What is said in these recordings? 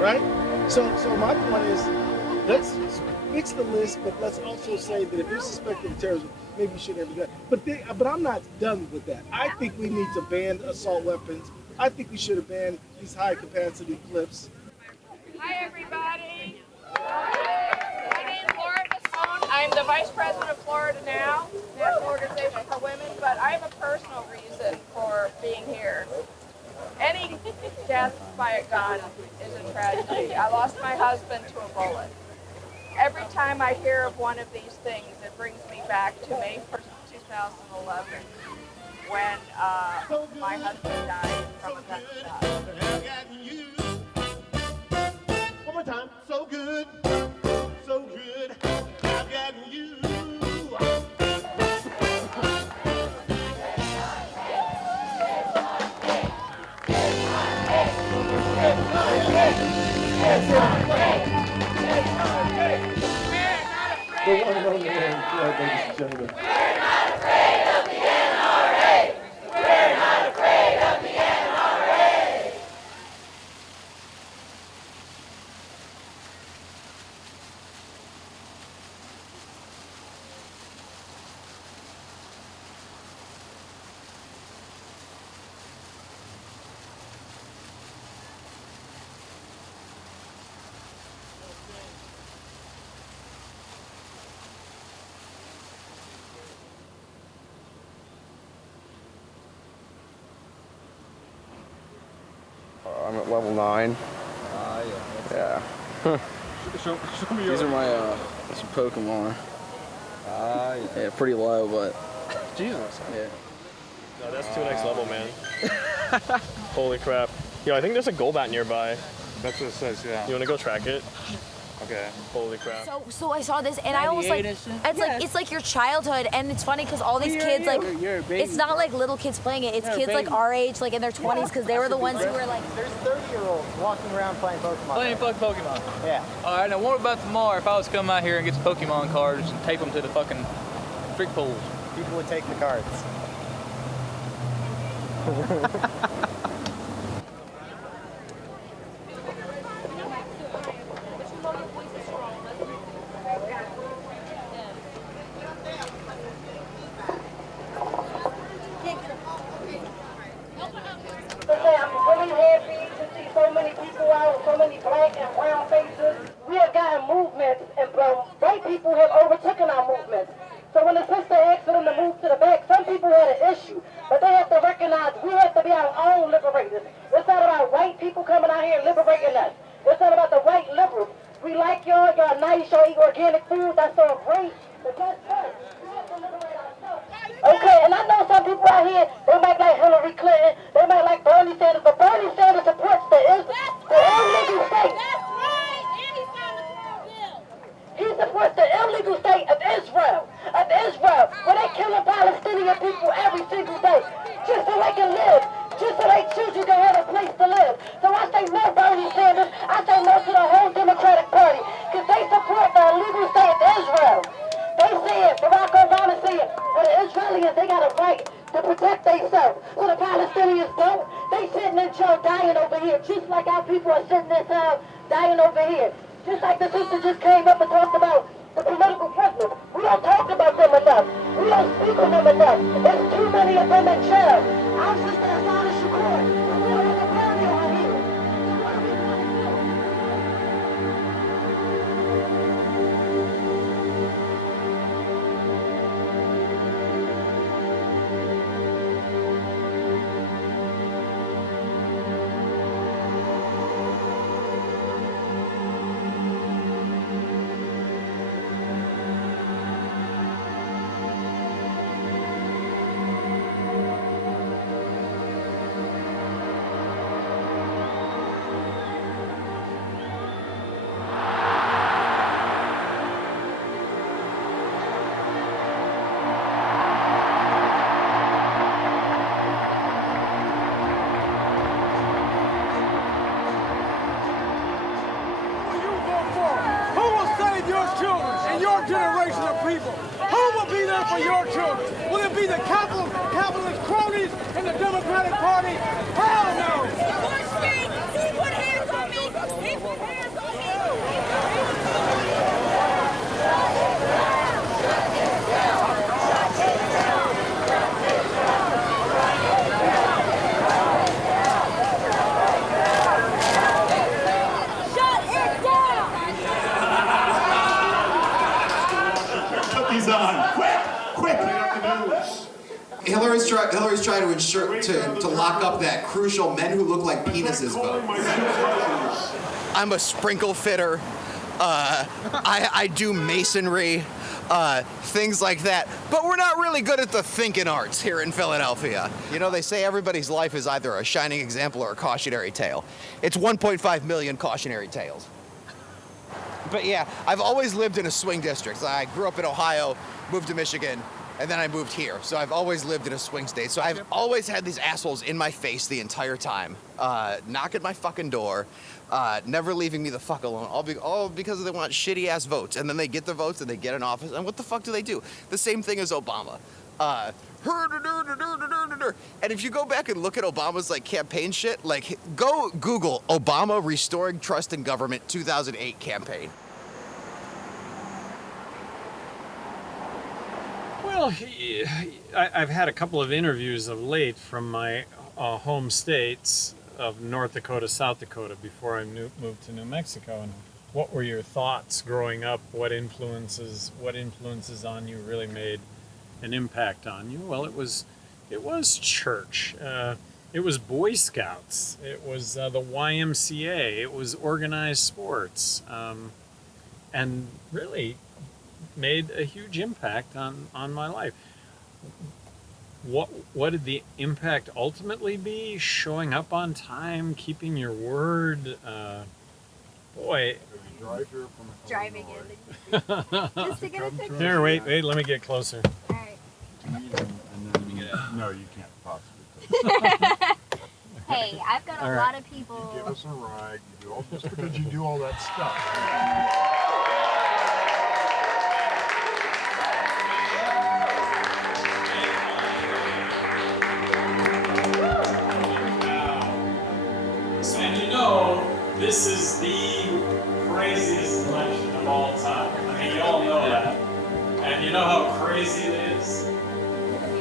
right? So my point is, let's fix the list, but let's also say that if you're suspected of terrorism, maybe you shouldn't have done that. But I'm not done with that. I think we need to ban assault weapons. I think we should have banned these high-capacity clips. Hi, everybody. My name is Laura Masson. I'm the Vice President of Florida Now, National Organization for Women, but I have a personal reason for being here. Any death by a gun is a tragedy. I lost my husband to a bullet. Every time I hear of one of these things, it brings me back to May 1st, 2011, when my husband died from a gunshot. One more time. So good, so good. I've got you. The one and only man, ladies and gentlemen. We're not afraid of the NRA. We're not afraid of the NRA. I'm at level 9. Yeah. Show me These are my some Pokemon. Yeah, pretty low, but Jesus. yeah. No, that's too next level, man. Holy crap. Yo, I think there's a Golbat nearby. That's what it says, yeah. You want to go track it? Okay. Holy crap. So I saw this and I almost like it's like your childhood, and it's funny because all these kids like it's not like little kids playing it. It's kids like our age, like in their 20s, because they were the ones who were like. There's 30-year-olds walking around playing Pokemon. Playing fucking Pokemon. Yeah. All right. Now what about tomorrow? If I was to come out here and get some Pokemon cards and tape them to the fucking trick pools, People would take the cards. I'm really happy to see so many people out, so many black and brown faces. We have gotten movements, and white people have overtaken our movements. So when the sister asked for them to move to the back, some people had an issue, but they have to recognize we have to be our own liberators. It's not about white people coming out here and liberating us. It's not about the white liberals. We like y'all nice, y'all eat organic food, that's all great, but that's us. We have to liberate ourselves. Okay, and I know some people out here, they might like Hillary Clinton, they might like Bernie Sanders, but Bernie Sanders supports the illegal state. That's right. And he's on the bill. He supports the illegal state of Israel, where they killing Palestinian people every single day, just so they can live, just so their children can have a place to live. So I say no Bernie Sanders, I say no to the whole Democratic Party, because they support the illegal state of Israel. They said, Barack Obama said, for the Israelis, they got a right to protect themselves. So the Palestinians don't. They sitting in jail dying over here, just like our people are sitting in jail dying over here. Just like the sister just came up and talked about the political prisoners. We don't talk about them enough. We don't speak on them enough. There's too many of them in jail. Our sister Audino Shakur, we don't have a party over here. generation of people. Who will be there for your children? Will it be the capitalist cronies in the Democratic Party? Hell no! He put hands on me. He put TV's on. Quick! Hillary's trying to ensure to lock up that crucial men who look like penises vote. I'm a sprinkle fitter. I do masonry, things like that. But we're not really good at the thinking arts here in Philadelphia. You know, they say everybody's life is either a shining example or a cautionary tale. It's 1.5 million cautionary tales. But yeah, I've always lived in a swing district. I grew up in Ohio, moved to Michigan, and then I moved here. So I've always lived in a swing state. So I've always had these assholes in my face the entire time, knocking my fucking door, never leaving me the fuck alone, all because they want shitty ass votes. And then they get the votes and they get in office, and what the fuck do they do? The same thing as Obama. And if you go back and look at Obama's like campaign shit, like go Google Obama Restoring Trust in Government 2008 campaign. Well, I've had a couple of interviews of late from my home states of North Dakota, South Dakota, before I moved to New Mexico. And what were your thoughts growing up? What influences on you really made an impact on you? Well, it was church. It was Boy Scouts. It was the YMCA. It was organized sports, and really made a huge impact on my life. What did the impact ultimately be? Showing up on time, keeping your word. Boy. Driving in. Just to get a picture. Here, wait, let me get closer. All right. No, you can't possibly. Hey, I've got a lot of people. You give us a ride. You do all just because you do all that stuff. And you know, this is the craziest election of all time. I mean, you all know that. And you know how crazy it is?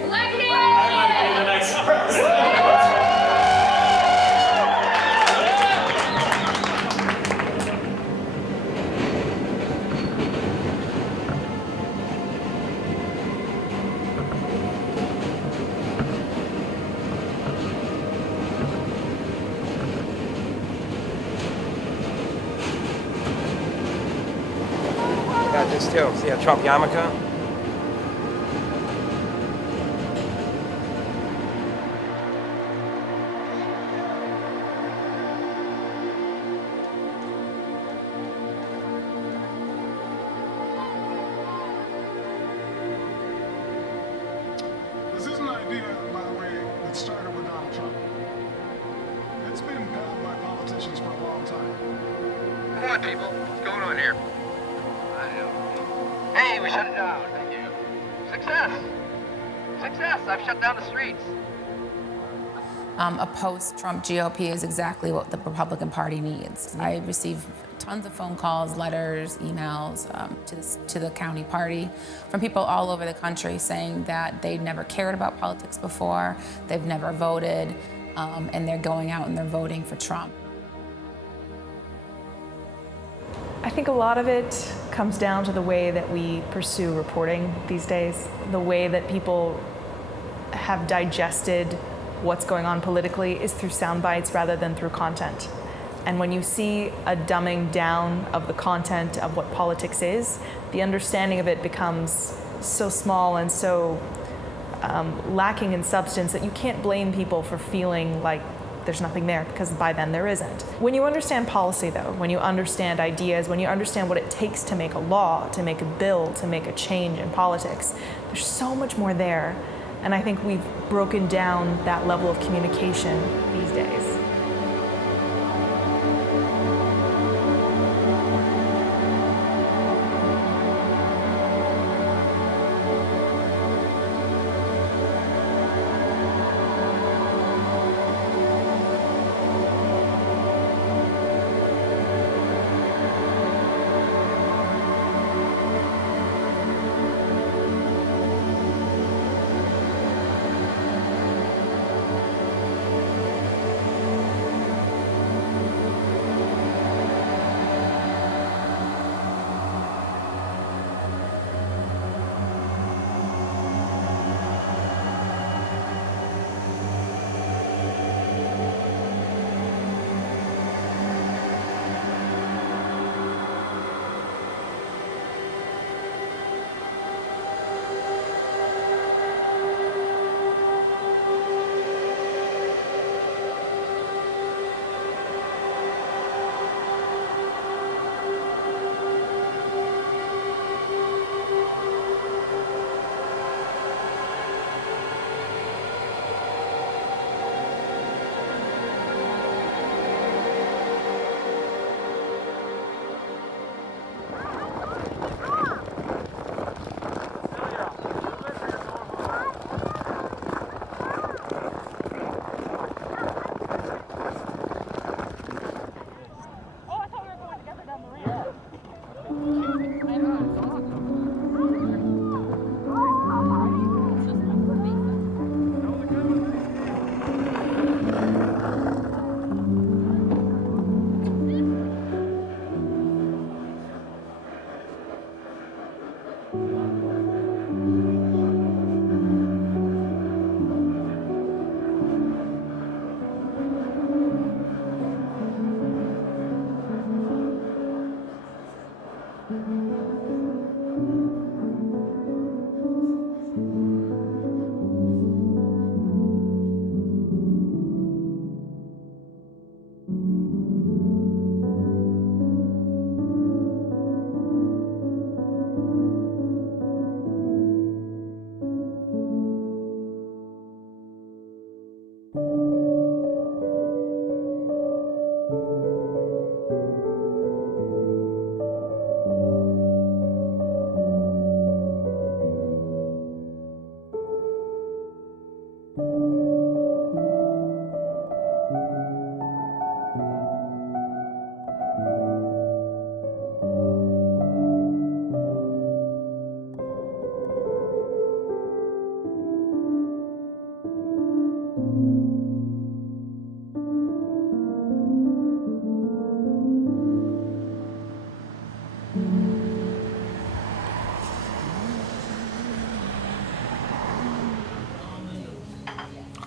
I might be the next president. Got this too. See a Trump yarmulke? This is an idea, by the way, that started with Donald Trump. It's been held by politicians for a long time. Come on, people. What's going on here? I know. Hey, we shut it down. Thank you. Success. Success. I've shut down the streets. A post-Trump GOP is exactly what the Republican Party needs. I receive tons of phone calls, letters, emails to the county party from people all over the country saying that they've never cared about politics before, they've never voted, and they're going out and they're voting for Trump. I think a lot of it comes down to the way that we pursue reporting these days, the way that people have digested what's going on politically is through sound bites rather than through content. And when you see a dumbing down of the content of what politics is, the understanding of it becomes so small and so lacking in substance that you can't blame people for feeling like there's nothing there, because by then there isn't. When you understand policy though, when you understand ideas, when you understand what it takes to make a law, to make a bill, to make a change in politics, there's so much more there. And I think we've broken down that level of communication these days.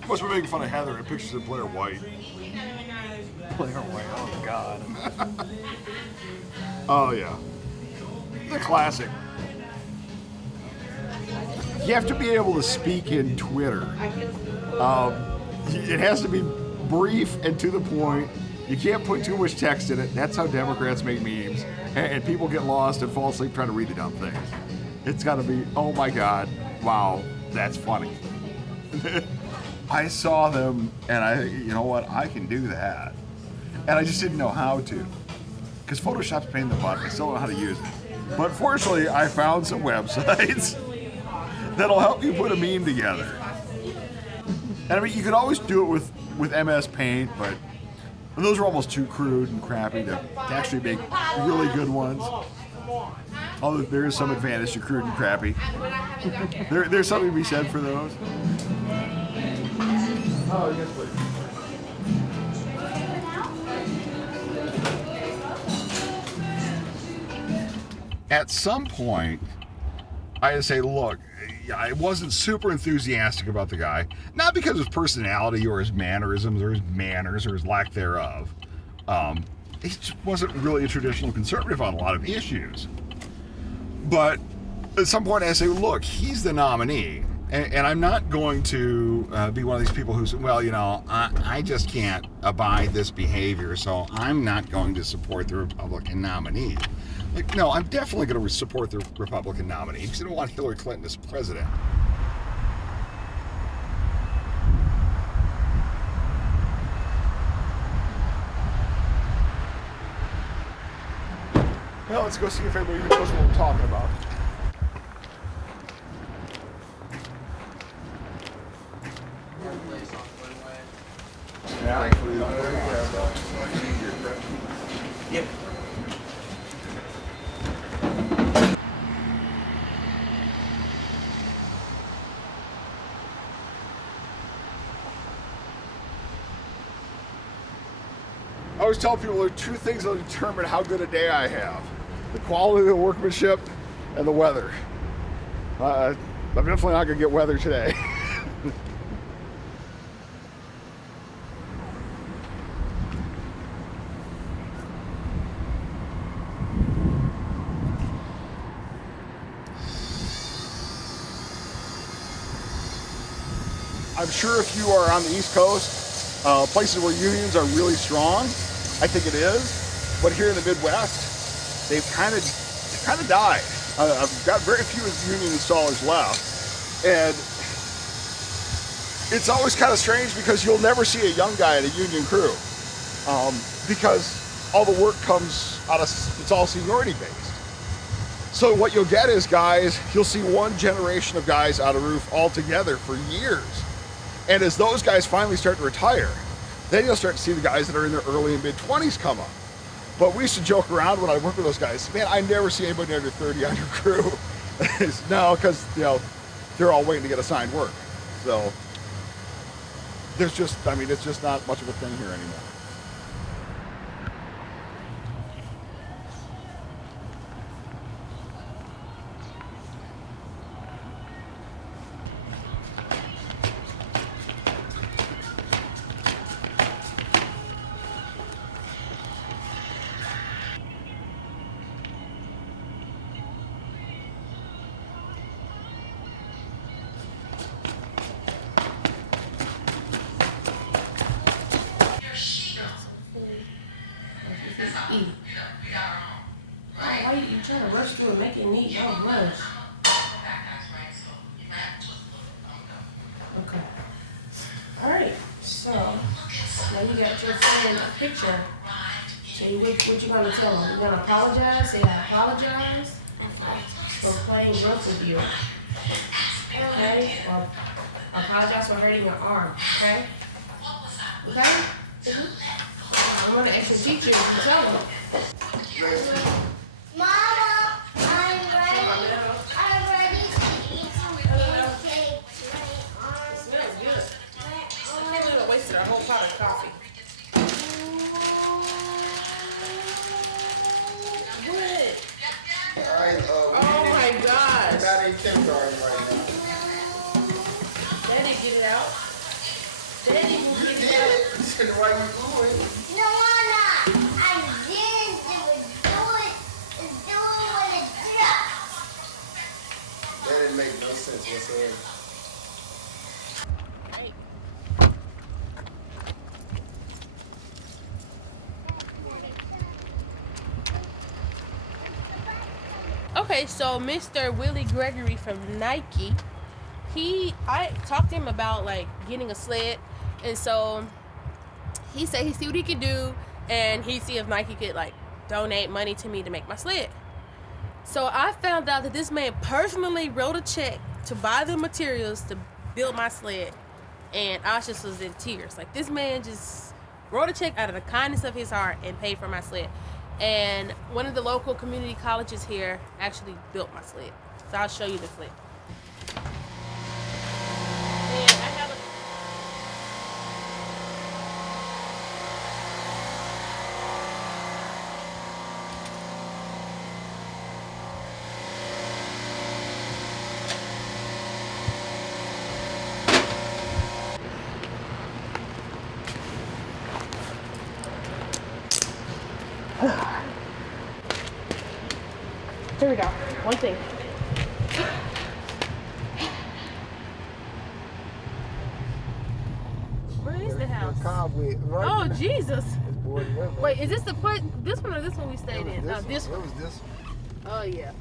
Must be making fun of Heather and pictures of Blair White. Blair White, oh God. Oh yeah. The classic. You have to be able to speak in Twitter. It has to be brief and to the point. You can't put too much text in it. That's how Democrats make memes. And people get lost and fall asleep trying to read the dumb things. It's got to be, oh my God, wow, that's funny. I saw them and you know what, I can do that. And I just didn't know how to. Because Photoshop's a pain in the butt. I still don't know how to use it. But fortunately, I found some websites that'll help you put a meme together. And I mean, you could always do it with MS Paint, but those are almost too crude and crappy to actually make really good ones. Although there is some advantage to crude and crappy. There's something to be said for those. Oh, yes, please. At some point, I had to say, look, I wasn't super enthusiastic about the guy. Not because of his personality or his mannerisms or his manners or his lack thereof. He just wasn't really a traditional conservative on a lot of issues. But at some point, I say, look, he's the nominee. And I'm not going to be one of these people who's, well, you know, I just can't abide this behavior, so I'm not going to support the Republican nominee. Like, no, I'm definitely going to support the Republican nominee because I don't want Hillary Clinton as president. Well, let's go see if anybody knows what we're talking about. Yep. I always tell people there are two things that determine how good a day I have. The quality of the workmanship and the weather. I'm definitely not going to get weather today. I'm sure if you are on the East Coast, places where unions are really strong, I think it is. But here in the Midwest, they've kind of died. I've got very few union installers left, and it's always kind of strange because you'll never see a young guy in a union crew because all the work comes out of, it's all seniority based. So what you'll get is guys, you'll see one generation of guys out of roof all together for years. And as those guys finally start to retire, then you'll start to see the guys that are in their early and mid 20s come up. But we used to joke around when I worked with those guys, man, I never see anybody under 30 on your crew. No, because, you know, they're all waiting to get assigned work. So there's just, I mean, it's just not much of a thing here anymore. I'm trying to rush through and make it neat. Don't rush. Okay. All right. So now you got your friend a picture. So what you gonna tell him? You gonna apologize? Say I apologize for playing rough with you. Okay? Or apologize for hurting your arm. Okay? Okay? Mm-hmm. I'm gonna ask your teacher if you tell him. Mama, I'm ready to eat some pancakes. It smells good. I can't believe I wasted a whole pot of coffee. What? Alright, Oh my gosh. Got a kindergarten right now. Daddy, get it out. Daddy, You get did it out. it. Why you doing? No, Mama, I didn't do it. Do it when it drops. That didn't make no sense whatsoever. Okay, so Mr. Willie Gregory from Nike, I talked to him about like getting a sled, and so he said he see what he could do, and he see if Nike could like donate money to me to make my sled. So I found out that this man personally wrote a check to buy the materials to build my sled, and I just was in tears. Like, this man just wrote a check out of the kindness of his heart and paid for my sled. And one of the local community colleges here actually built my sled. So I'll show you the sled. And I have a Here we go. One thing. Where is the house? Right. Oh, Jesus. Wait, is this the this one or this one we stayed in? No, this one. It was this one. Oh, yeah.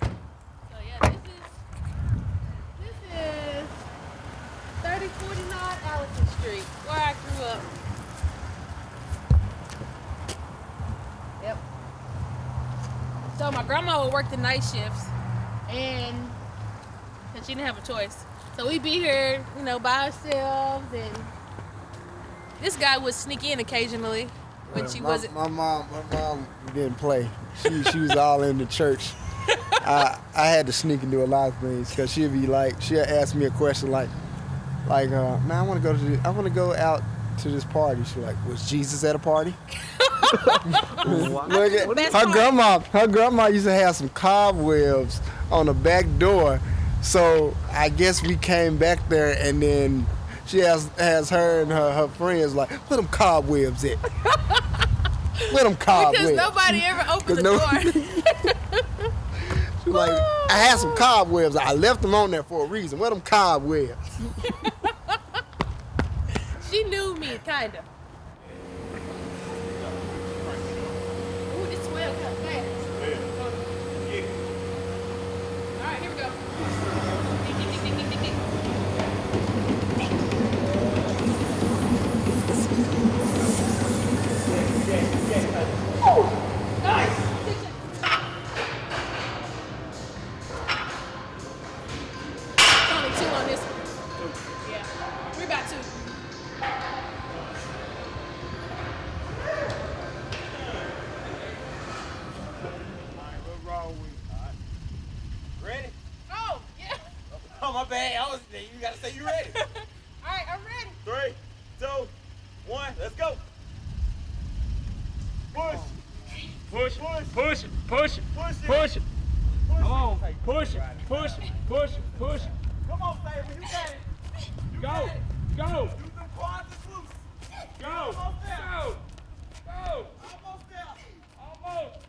So, yeah, this is 3049 Allison Street, where I grew up. Yep. So my grandma would work the night shifts, and she didn't have a choice. So we'd be here, you know, by ourselves, and this guy would sneak in occasionally when she wasn't. My mom didn't play. She was all in the church. I had to sneak and do a lot of things because she'd ask me a question like, man, I want to go out to this party. She's like, was Jesus at a party? Look at her grandma used to have some cobwebs on the back door, so I guess we came back there, and then she has her and her friends like, where them cobwebs at? Where them cobwebs? Because nobody ever opened the door. She's like, I had some cobwebs, I left them on there for a reason. Where them cobwebs? She knew me, kinda. Ooh, this smell kind of fast. All right, here we go. Oh, nice. It's only 2 on this one. Yeah, we're about 2. Ready? Oh, yeah. Oh, my bad. You gotta say you ready. All right, I'm ready. 3, 2, 1, let's go. Push. Push. Push. Push. Push. Come on. Push it. Push it. Push it. Push it. Come on, Faber. You got it. Go. Go. Use the quads and glutes. Go. Almost there. Go. Go. Almost there. Almost.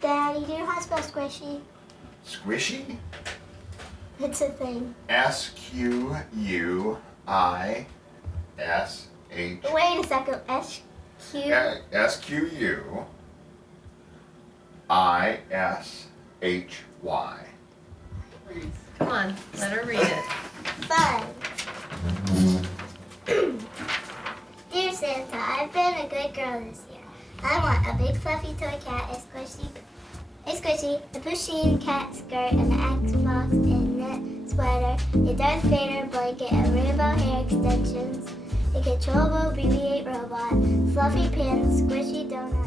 Daddy, do you know how to spell squishy? Squishy? It's a thing. S-Q-U-I-S-H-Y. I-S-H. Wait a second. S-Q. S-Q-U. I-S-H-Y. Come on, let her read it. Fun. Dear Santa, I've been a good girl this year. I want a big fluffy toy cat, a squishy, a pushing cat skirt, an Xbox, a knit sweater, a Darth Vader blanket, a rainbow hair extensions, a controllable BB-8 robot, fluffy pants, squishy donut.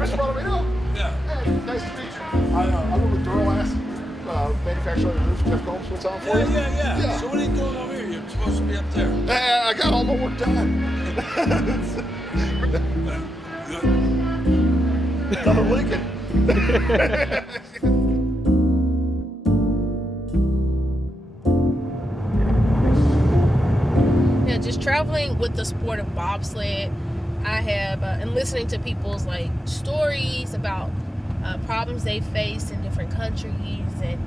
Mr. Audino? Yeah. Hey, nice to meet you. I work with Duralast, manufacturer of roofs, Jeff Combs, what's on for you? Yeah. So what are you doing over here? You're supposed to be up there. Hey, I got all my work done. Lincoln. Yeah, just traveling with the sport of bobsled, I have, and listening to people's like stories about problems they face in different countries, and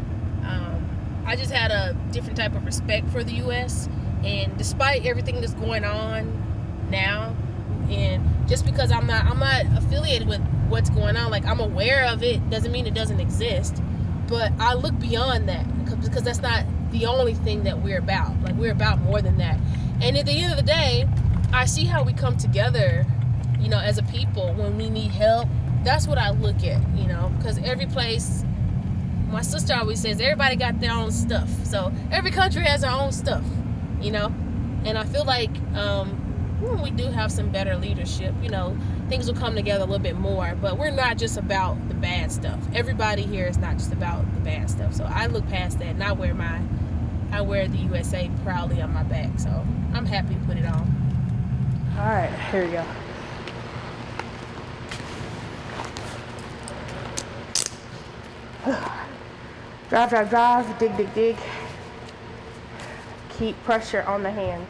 I just had a different type of respect for the U.S. And despite everything that's going on now, and just because I'm not affiliated with what's going on, like I'm aware of it, doesn't mean it doesn't exist. But I look beyond that because that's not the only thing that we're about. Like we're about more than that. And at the end of the day, I see how we come together, you know, as a people when we need help. That's what I look at, you know, because every place, my sister always says, everybody got their own stuff. So every country has their own stuff, you know. And I feel like when we do have some better leadership, you know, things will come together a little bit more. But we're not just about the bad stuff. Everybody here is not just about the bad stuff. So I look past that, and I wear the USA proudly on my back. So I'm happy to put it on. All right, here we go. Drive, drive, drive, dig, dig, dig. Keep pressure on the hands.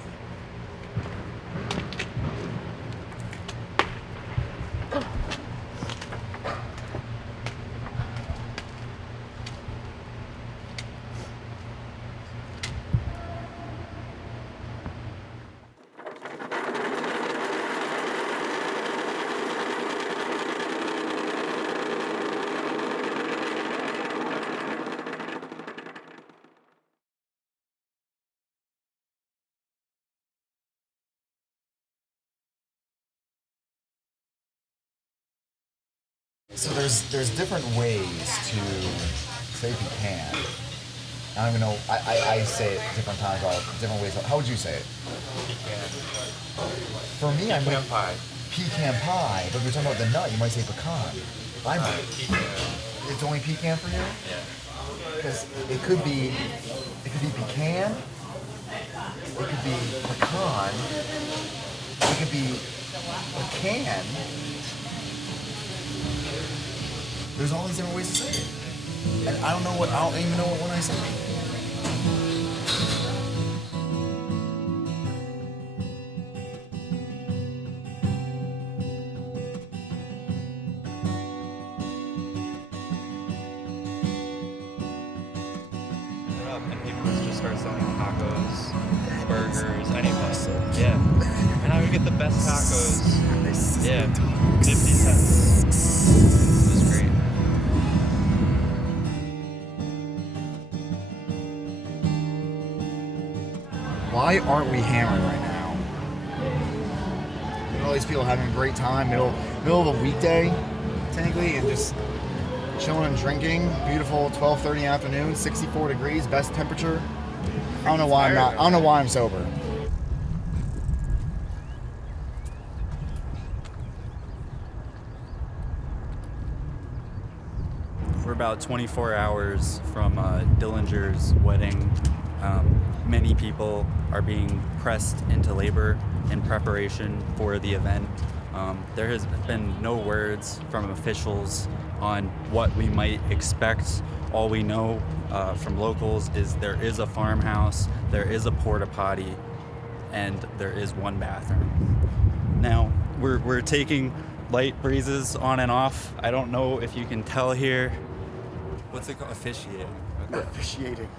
So there's different ways to say pecan. I don't even know. I say it different times, all different ways. How would you say it? Pecan. For me, I Pecan might pie. Pecan pie. But if you're talking about the nut, you might say pecan. I might. Pecan. It's only pecan for you? Yeah. Because it could be pecan. It could be pecan. It could be pecan. There's all these different ways to say it. And I don't even know what one I say. And people just start selling tacos, burgers, anything. Yeah. And I would get the best tacos. Yeah. 50 cents. It was great. Why aren't we hammered right now? All these people having a great time, middle of a weekday, technically, and just chilling and drinking. Beautiful 12:30 afternoon, 64 degrees, best temperature. I don't know why I'm sober. We're about 24 hours from Dellinger's wedding. Many people are being pressed into labor in preparation for the event. There has been no words from officials on what we might expect. All we know from locals is there is a farmhouse, there is a porta potty, and there is one bathroom. Now, we're taking light breezes on and off. I don't know if you can tell here. What's it called? Officiating. Okay. Officiating.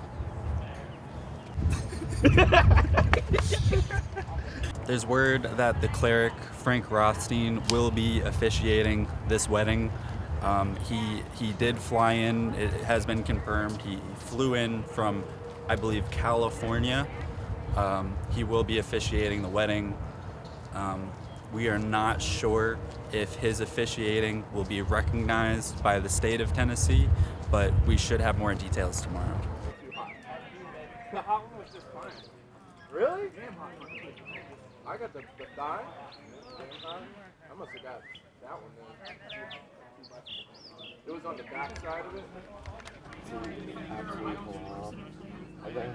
There's word that the cleric, Frank Rothstein, will be officiating this wedding. He did fly in, it has been confirmed. He flew in from, I believe, California. He will be officiating the wedding. We are not sure if his officiating will be recognized by the state of Tennessee, but we should have more details tomorrow. The hot one was just fine. Really? I got the thigh. I must have got that one then. It was on the back side of it. Absolutely bomb. I got it.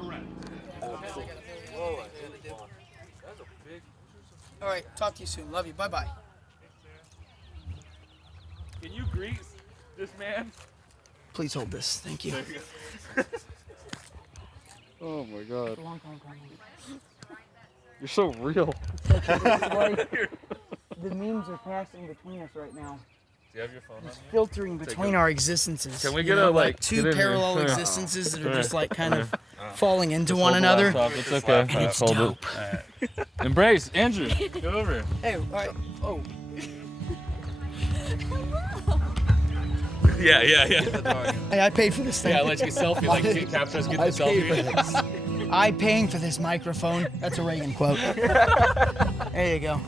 Correct. Whoa, that's a big. All right, talk to you soon. Love you. Bye-bye. Can you greet this man? Please hold this. Thank you. Oh my God. You're so real. The memes are passing between us right now. Do you have your phone on It's you? filtering between our existences. Can we You get know, a like two get in parallel here? existences that are just like kind of Uh, falling into just one hold the another? laptop, It's okay. And it's Hold dope. it. Embrace, Andrew. Go over here. Hey, all right. Oh. Yeah. Hey, I paid for this thing. Yeah, let you selfie, like capture us, get the I paid selfie. for this. I paying for this microphone. That's a Reagan quote. There you go.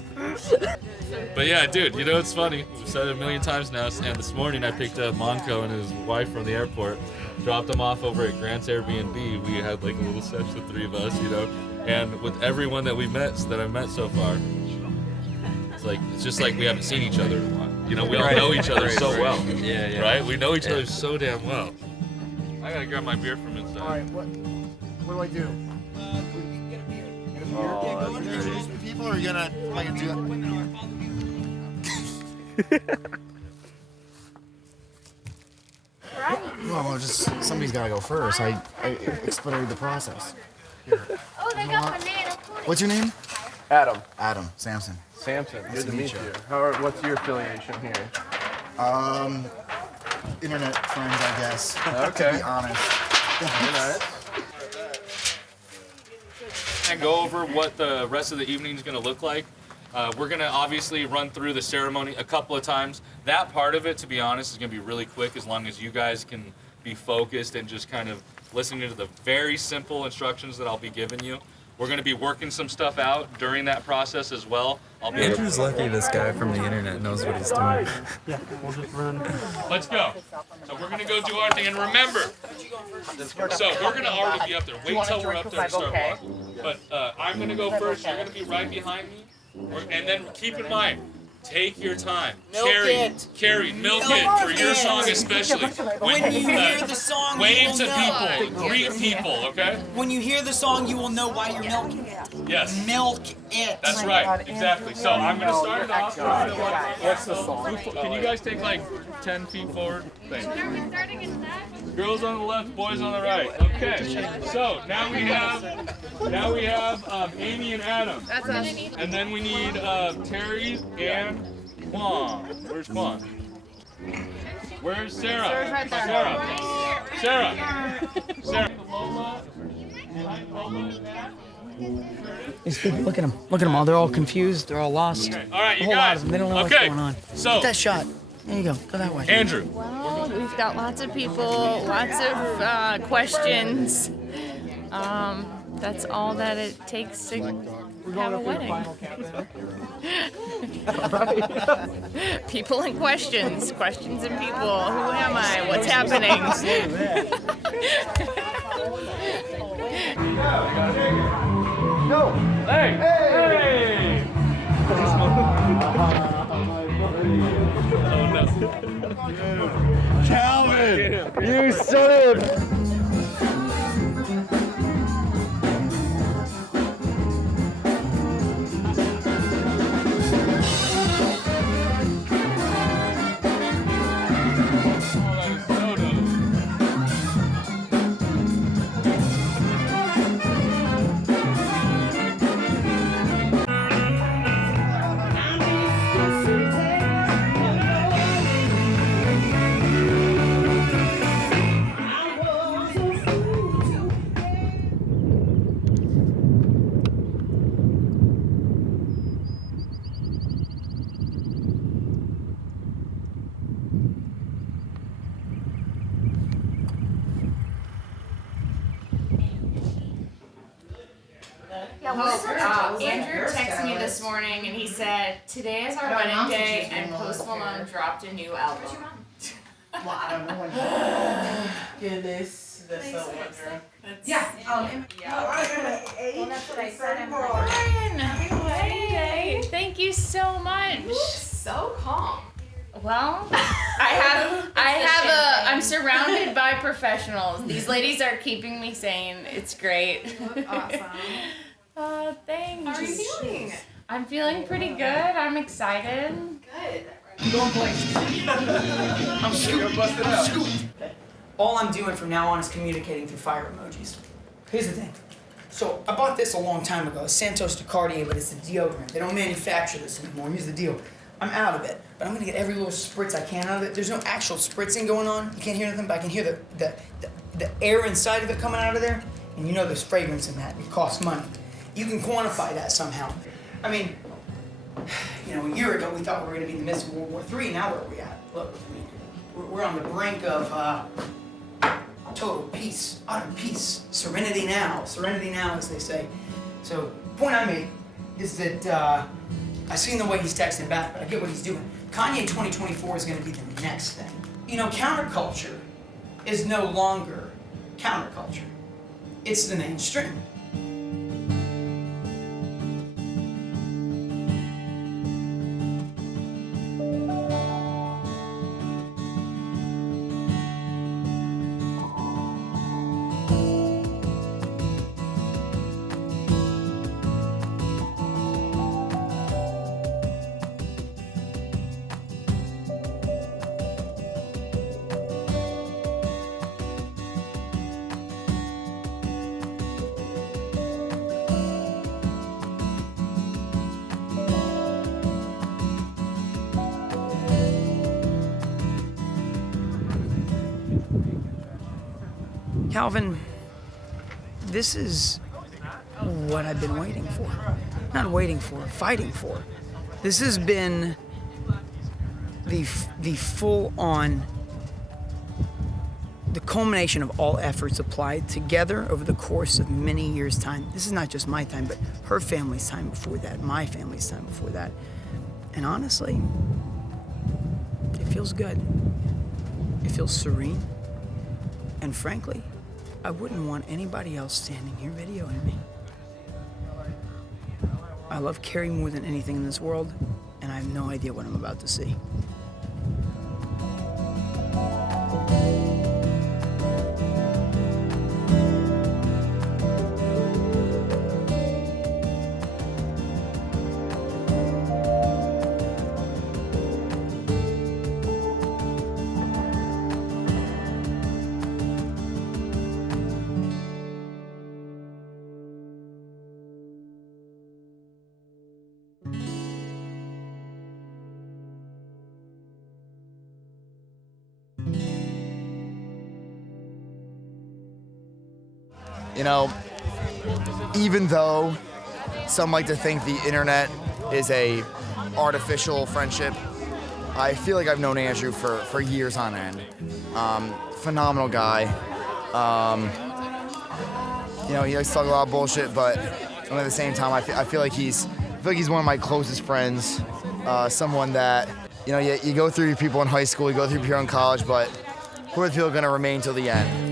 But yeah, dude, you know it's funny. We've said it a million times now. And this morning I picked up Monco and his wife from the airport, dropped them off over at Grant's Airbnb. We had like a little session, the three of us, you know. And with everyone that I've met so far, it's just like we haven't seen each other in a while. You know, we all know each other so well. Yeah. Right? We know each other so damn well. I gotta grab my beer from inside. All right, what do I do? Get a beer. Oh, that's Introduce the people, or are you gonna like do that? Well, just somebody's gotta go first. I expedited the process. Here. Oh, they got banana pudding. What's your name? Adam. Adam. Samson. Samson. Nice Good to to meet meet you. you. What's your affiliation here? Internet friends, I guess. Okay. To be honest. Very nice. And go over what the rest of the evening is going to look like. We're going to obviously run through the ceremony a couple of times. That part of it, to be honest, is going to be really quick as long as you guys can be focused and just kind of listening to the very simple instructions that I'll be giving you. We're going to be working some stuff out during that process as well. Andrew's lucky this guy from the internet knows what he's doing. Yeah, we'll just run. Let's go. So we're going to go do our thing. And remember, so we're going to already be up there. Wait till we're up there and start walking. But I'm going to go first. You're going to be right behind me. And then keep in mind, take your time. Carry, milk it for your song especially. When you hear the song, wave you will to know. people, greet people, okay? When you hear the song, you will know why you're milking it. Yes. Milk it. That's right, exactly. So I'm going to start it off. What's the song? Can you guys take like 10 feet forward? Thanks. Girls on the left, boys on the right. Okay. So now we have Amy and Adam. That's us. And then we need Terry and Quan. Where's Quan? Where's Sarah? Sarah's right there. Sarah. Lola. Lola. These people, look at them. Look at them all. They're all confused. They're all lost. Okay. All right, A you whole lot guys. of them. They don't know what's Okay, going on. so- Get that shot. There you go. Go that way. Andrew. Well, we've got lots of people, lots of questions. That's all that it takes to have a wedding. People and questions. Questions and people. Who am I? What's happening? Go. Hey. Oh no. it! You son of... Andrew texted me this morning and he said, today is our wedding day and Post Malone dropped a new album. Well, I don't know when. Goodness, that's so wonderful. Yeah. Well, that's what I said. Brian, happy wedding day. Thank you so much. So calm. Well, I'm surrounded by professionals. These ladies are keeping me sane. It's great. You look awesome. Thanks. How are you feeling? I'm feeling pretty good. I'm excited. Good. I'm scooped. All I'm doing from now on is communicating through fire emojis. Here's the thing. So I bought this a long time ago. It's Santos de Cartier, but it's a deodorant. They don't manufacture this anymore. Here's the deal. I'm out of it, but I'm gonna get every little spritz I can out of it. There's no actual spritzing going on. You can't hear nothing, but I can hear the air inside of it coming out of there. And you know there's fragrance in that. It costs money. You can quantify that somehow. I mean, you know, a year ago we thought we were going to be in the midst of World War III. Now where are we at? Look, I mean, we're on the brink of total peace, utter peace, serenity now. Serenity now, as they say. So the point I made is that I've seen the way he's texting back, but I get what he's doing. Kanye 2024 is going to be the next thing. You know, counterculture is no longer counterculture. It's the mainstream. Calvin, this is what I've been waiting for. Not waiting for, fighting for. This has been the full-on, the culmination of all efforts applied together over the course of many years' time. This is not just my time, but her family's time before that, my family's time before that. And honestly, it feels good. It feels serene. And frankly, I wouldn't want anybody else standing here videoing me. I love Carrie more than anything in this world, and I have no idea what I'm about to see. You know, even though some like to think the internet is a artificial friendship, I feel like I've known Andrew for years on end. Phenomenal guy. You know, he likes to talk a lot of bullshit, but at the same time, I feel like he's one of my closest friends. Someone that, you know, you go through your people in high school, you go through people in college, but who are the people going to remain till the end?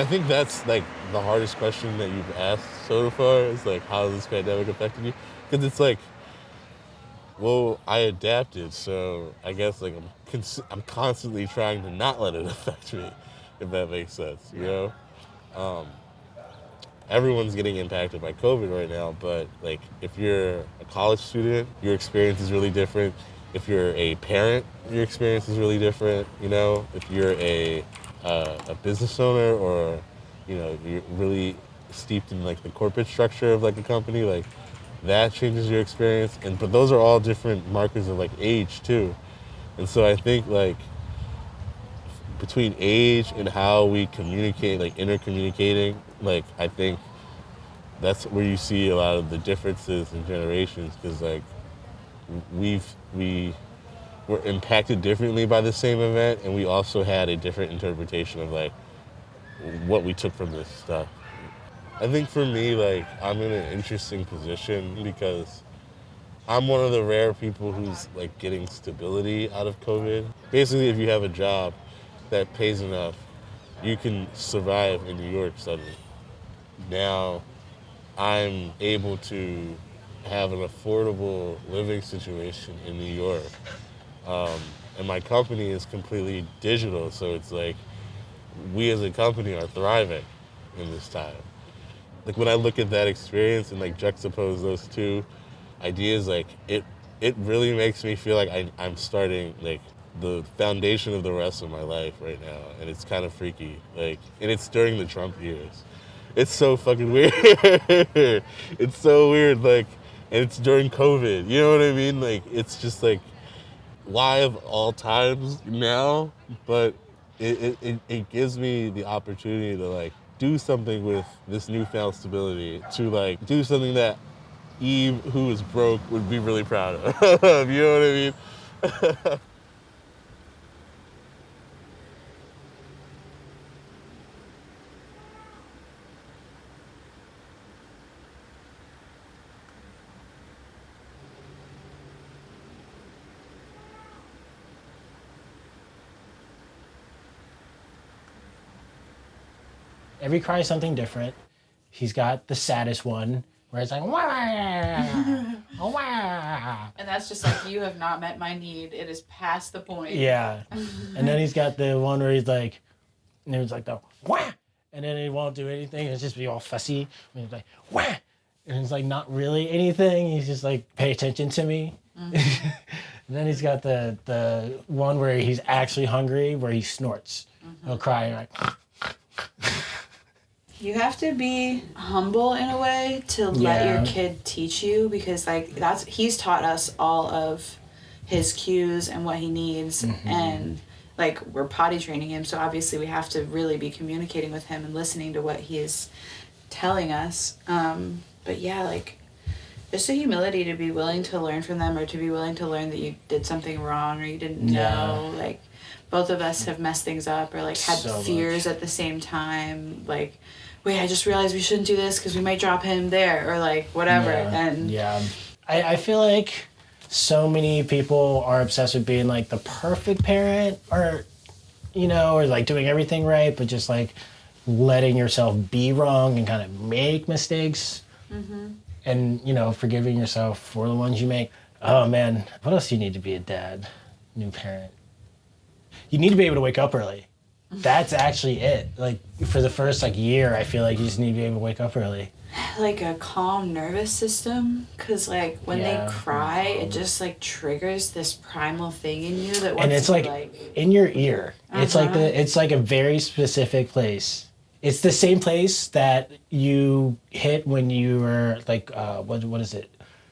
I think that's like the hardest question that you've asked so far is like, how has this pandemic affected you? Because it's like, well, I adapted, so I guess like I'm constantly trying to not let it affect me, if that makes sense, you know? Everyone's getting impacted by COVID right now, but like if you're a college student, your experience is really different. If you're a parent, your experience is really different, you know? If you're a business owner or, you know, you're really steeped in like the corporate structure of like a company, like that changes your experience. But those are all different markers of like age too. And so I think like between age and how we communicate, like intercommunicating, like I think that's where you see a lot of the differences in generations, because like we were impacted differently by the same event, and we also had a different interpretation of like what we took from this stuff. I think for me, like I'm in an interesting position because I'm one of the rare people who's like getting stability out of COVID. Basically, if you have a job that pays enough, you can survive in New York suddenly. Now, I'm able to have an affordable living situation in New York. And my company is completely digital, so it's like we as a company are thriving in this time. Like when I look at that experience and like juxtapose those two ideas, like it really makes me feel like I'm starting like the foundation of the rest of my life right now, and it's kind of freaky. Like, and it's during the Trump years. It's so fucking weird. It's so weird, like, and it's during COVID. You know what I mean? Like, it's just like, why of all times now? But it gives me the opportunity to like do something with this newfound stability, to like do something that Eve, who is broke, would be really proud of. You know what I mean? Every cry is something different. He's got the saddest one where it's like, wah, wah. And that's just like, you have not met my need. It is past the point. Yeah. And then he's got the one where he's like, and it was like the wah, and then he won't do anything. It's just be all fussy. And he's like, wah, and it's like not really anything. He's just like, pay attention to me. Mm-hmm. And then he's got the one where he's actually hungry, where he snorts. Mm-hmm. He'll cry and like. You have to be humble in a way to let your kid teach you, because like he's taught us all of his cues and what he needs. Mm-hmm. And like we're potty training him, so obviously we have to really be communicating with him and listening to what he is telling us. But yeah, like just the humility to be willing to learn from them, or to be willing to learn that you did something wrong or you didn't know. Like both of us have messed things up, or like had fears at the same time, like, wait, I just realized we shouldn't do this because we might drop him there, or like whatever. And I feel like so many people are obsessed with being like the perfect parent, or you know, or like doing everything right, but just like letting yourself be wrong and kind of make mistakes. Mm-hmm. And you know, forgiving yourself for the ones you make. Oh man, what else do you need to be a dad, new parent? You need to be able to wake up early. That's actually it. Like for the first like year, I feel like you just need to be able to wake up early. Like a calm nervous system, because like when they cry, it just like triggers this primal thing in you that wants and it's to like in your ear. Uh-huh. It's like a very specific place. It's the same place that you hit when you were like what is it?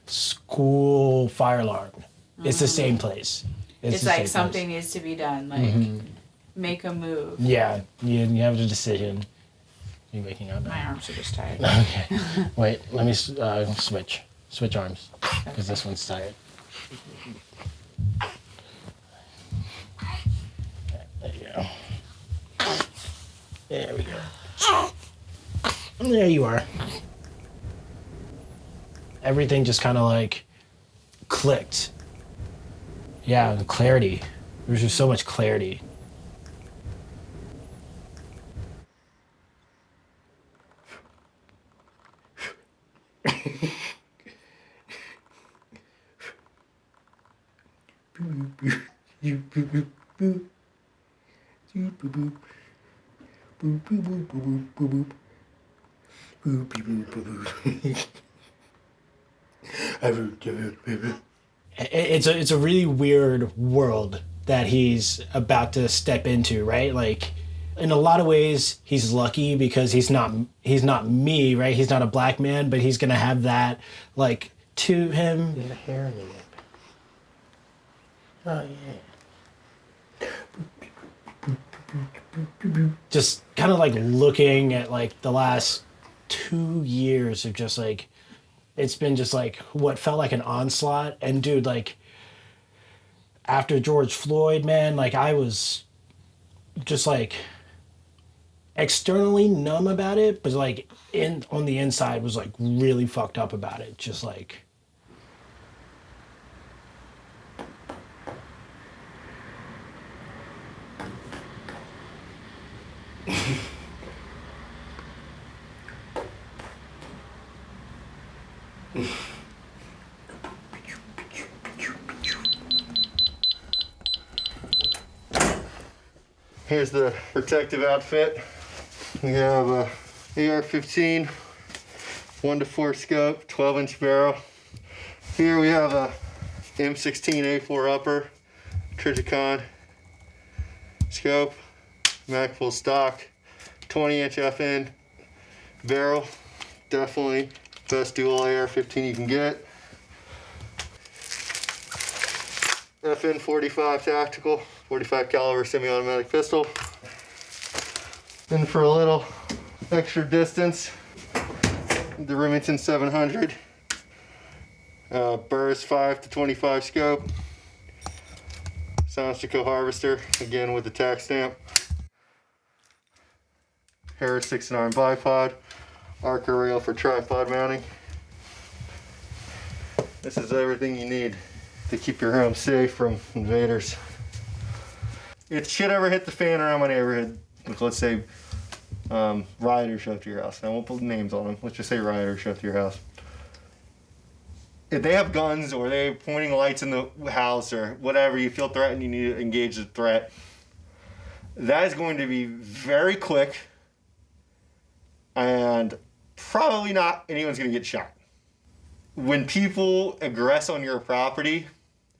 School fire alarm. Mm-hmm. It's the same place. It's like something needs to be done. Like make a move. Yeah, you have the decision. You waking up? My arms are just tired. Okay. Wait, let me switch arms, because this one's tired. There you go. There we go. There you are. Everything just kind of like clicked. Yeah, the clarity. There's just so much clarity. It's a really weird world that he's about to step into, right? Like, in a lot of ways, he's lucky because he's not me, right? He's not a black man, but he's gonna have that, like, to him. There's a hair in the lip. Oh, yeah. Just kind of like looking at like the last 2 years of just like, it's been just like what felt like an onslaught. And dude, like after George Floyd, man, like I was just like externally numb about it, but like on the inside was like really fucked up about it. Just like, Here's the protective outfit. We have a AR-15, 1-4 scope, 12-inch barrel. Here we have a M16A4 upper, Trijicon scope, mag full stock, 20-inch FN barrel. Definitely best dual AR-15 you can get. FN 45 tactical, 45 caliber semi-automatic pistol. And for a little extra distance, the Remington 700, Burris 5 to 25 scope, Soundstick harvester, again with the tack stamp, Harris 6-arm bipod, Arca rail for tripod mounting. This is everything you need to keep your home safe from invaders. If shit ever hit the fan around my neighborhood, like let's say rioters show up to your house, I won't put names on them, let's just say rioters show up to your house. If they have guns or they're pointing lights in the house or whatever, you feel threatened, you need to engage the threat, that is going to be very quick and probably not anyone's going to get shot. When people aggress on your property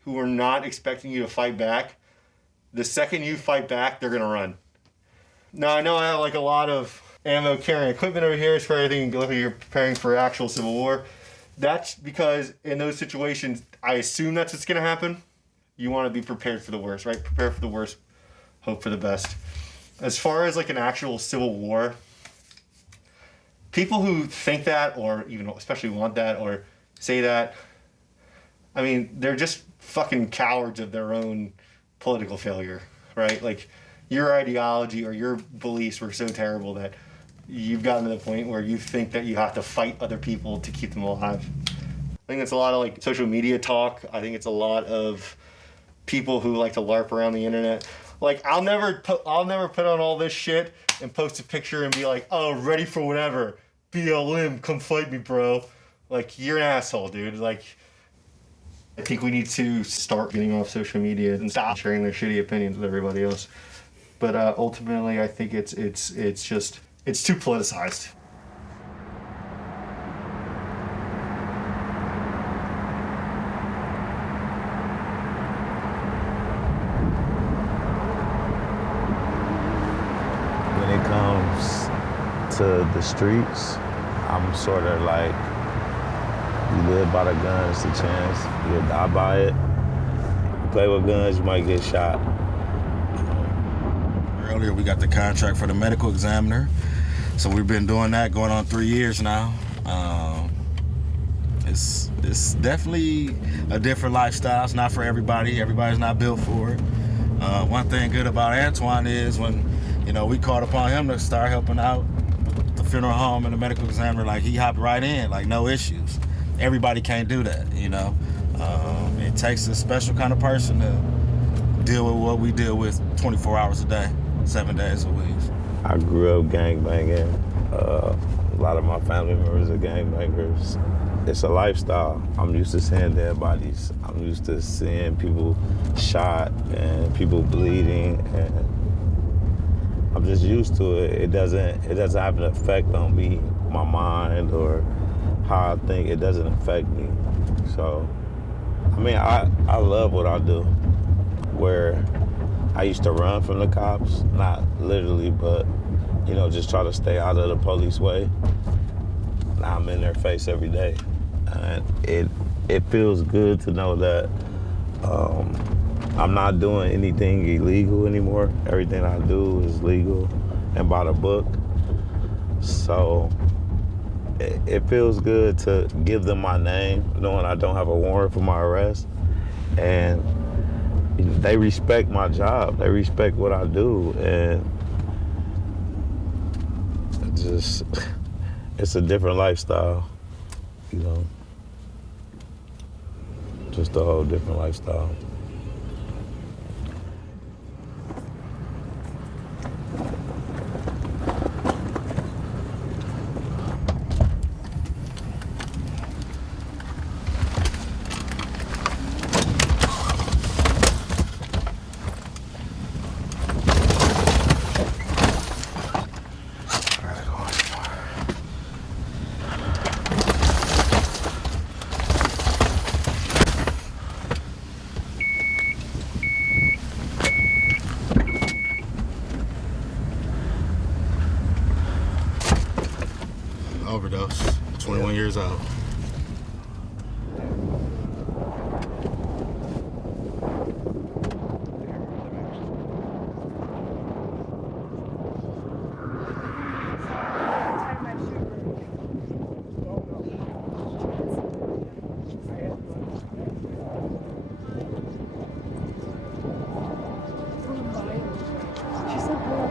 who are not expecting you to fight back, the second you fight back, they're gonna run. Now I know I have like a lot of ammo carrying equipment over here. It's for everything you're preparing for actual civil war. That's because in those situations, I assume that's what's gonna happen. You wanna be prepared for the worst, right? Prepare for the worst, hope for the best. As far as like an actual civil war, people who think that or even especially want that or say that, I mean, they're just fucking cowards of their own political failure, right? Like your ideology or your beliefs were so terrible that you've gotten to the point where you think that you have to fight other people to keep them alive. I think it's a lot of like social media talk. I think it's a lot of people who like to LARP around the internet. Like I'll never put on all this shit and post a picture and be like, oh, ready for whatever. BLM, come fight me, bro. Like you're an asshole, dude. Like I think we need to start getting off social media and stop sharing their shitty opinions with everybody else. But ultimately, I think it's too politicized. When it comes to the streets, I'm sort of like, you live by the gun, it's a chance. You'll die by it. You play with guns, you might get shot. Earlier, we got the contract for the medical examiner. So we've been doing that going on 3 years now. It's definitely a different lifestyle. It's not for everybody. Everybody's not built for it. One thing good about Antoine is when, we called upon him to start helping out the funeral home and the medical examiner, like he hopped right in, like no issues. Everybody can't do that, It takes a special kind of person to deal with what we deal with 24 hours a day, 7 days a week. I grew up gangbanging. A lot of my family members are gangbangers. it's a lifestyle. I'm used to seeing dead bodies. I'm used to seeing people shot and people bleeding, and I'm just used to it. It doesn't have an effect on me, my mind, or how I think. It doesn't affect me. So, I mean, I love what I do. Where I used to run from the cops, not literally, but, you know, just try to stay out of the police way. Now I'm in their face every day. And it feels good to know that I'm not doing anything illegal anymore. Everything I do is legal and by the book. So it feels good to give them my name, knowing I don't have a warrant for my arrest. And they respect my job. They respect what I do. And it's a different lifestyle, you know. Just a whole different lifestyle. Overdose. 21 years old. She's so cool.